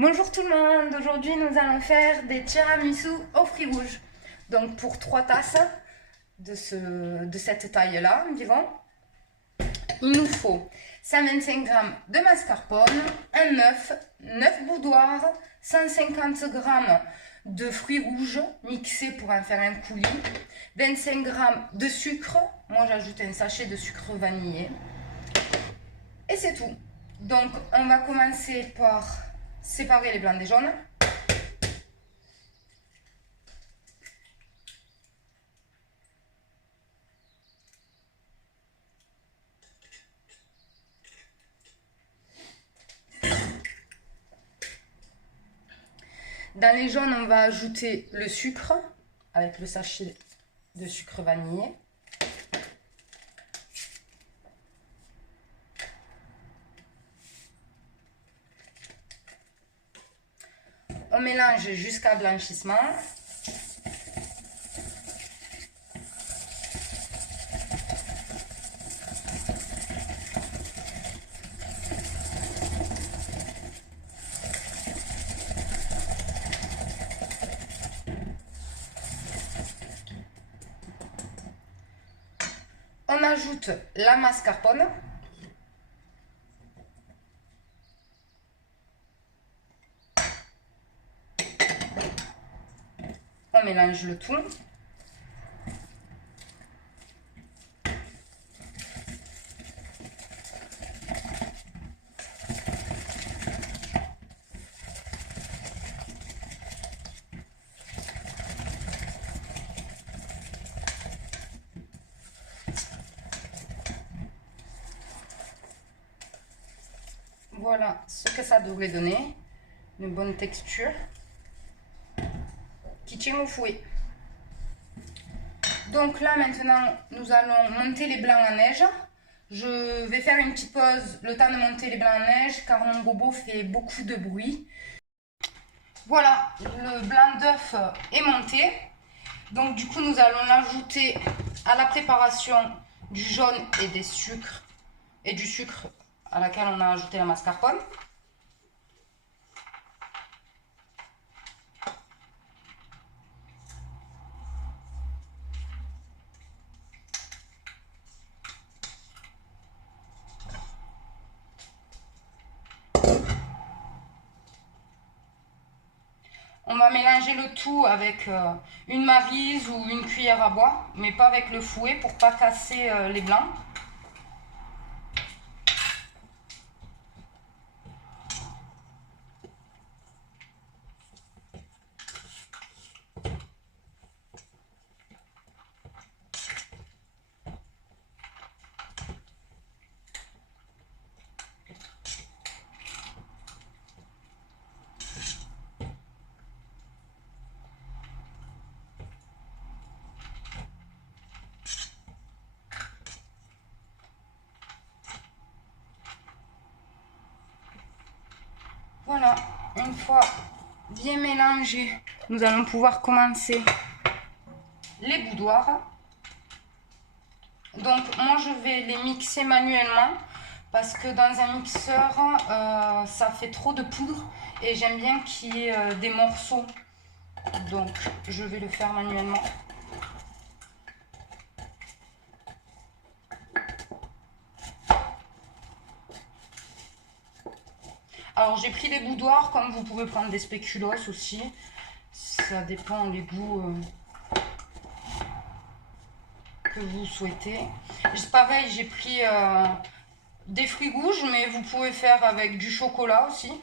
Bonjour tout le monde, aujourd'hui nous allons faire des tiramisu aux fruits rouges. Donc pour 3 tasses de cette taille-là environ, il nous faut 125 g de mascarpone, un œuf, 9 boudoirs, 150 g de fruits rouges mixés pour en faire un coulis, 25 g de sucre, moi j'ajoute un sachet de sucre vanillé, et c'est tout. Donc on va commencer par séparer les blancs des jaunes. Dans les jaunes, on va ajouter le sucre avec le sachet de sucre vanillé. On mélange jusqu'à blanchissement. On ajoute la mascarpone. On mélange le tout. Voilà ce que ça devrait donner. Une bonne texture qui tient au fouet. Donc là maintenant nous allons monter les blancs en neige. Je vais faire une petite pause, le temps de monter les blancs en neige car mon bobo fait beaucoup de bruit. Voilà, le blanc d'œuf est monté. Donc du coup nous allons l'ajouter à la préparation du jaune et des sucres et du sucre à laquelle on a ajouté la mascarpone. On va mélanger le tout avec une maryse ou une cuillère à bois, mais pas avec le fouet pour pas casser les blancs. Voilà, une fois bien mélangé, nous allons pouvoir commencer les boudoirs. Donc moi je vais les mixer manuellement parce que dans un mixeur ça fait trop de poudre et j'aime bien qu'il y ait des morceaux. Donc je vais le faire manuellement. Alors j'ai pris des boudoirs, comme vous pouvez prendre des spéculoos aussi. Ça dépend des goûts que vous souhaitez. Pareil, j'ai pris des fruits rouges, mais vous pouvez faire avec du chocolat aussi.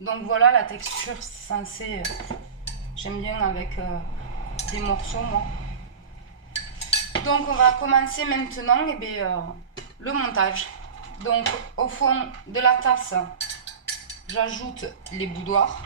Donc voilà la texture censée. J'aime bien avec des morceaux moi. Donc on va commencer maintenant le montage. Donc au fond de la tasse, j'ajoute les boudoirs.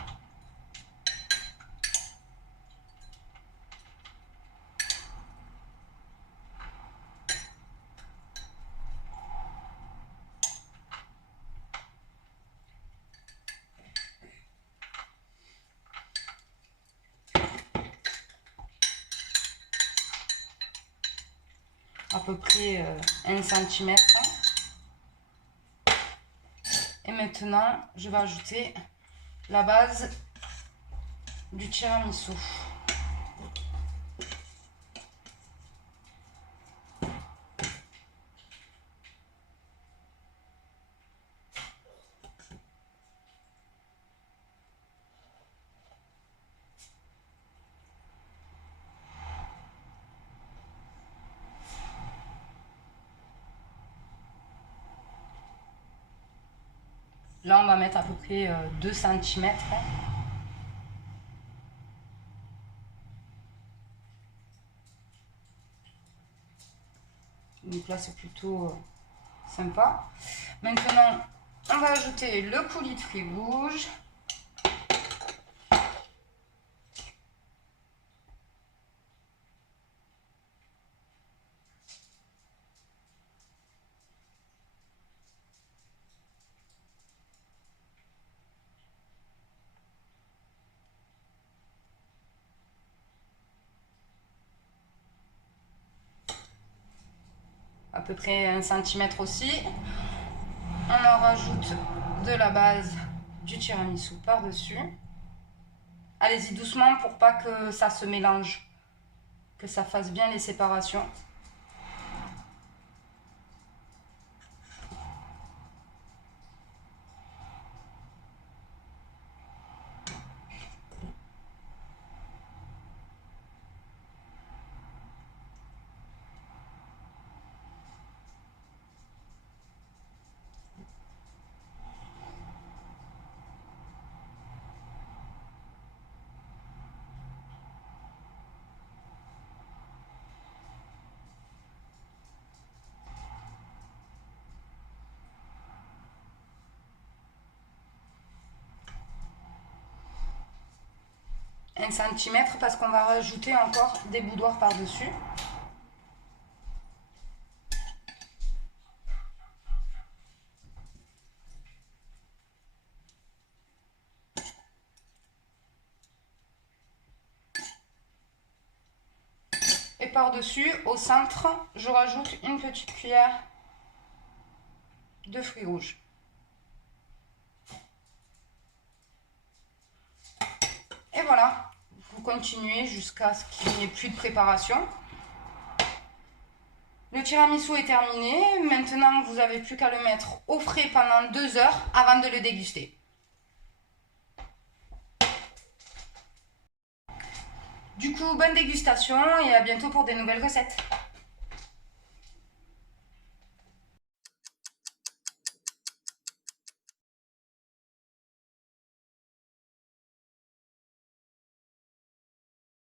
peu près 1 cm. Et maintenant, je vais ajouter la base du tiramisu. Là, on va mettre à peu près 2 cm. Donc là, c'est plutôt sympa. Maintenant, on va ajouter le coulis de fruits rouges. À peu près 1 cm aussi. On en rajoute de la base du tiramisu par-dessus. Allez-y doucement pour pas que ça se mélange, que ça fasse bien les séparations. Un centimètre parce qu'on va rajouter encore des boudoirs par-dessus. Et par-dessus, au centre, je rajoute une petite cuillère de fruits rouges. Et voilà, vous continuez jusqu'à ce qu'il n'y ait plus de préparation. Le tiramisu est terminé. Maintenant, vous n'avez plus qu'à le mettre au frais pendant 2 heures avant de le déguster. Du coup, bonne dégustation et à bientôt pour des nouvelles recettes.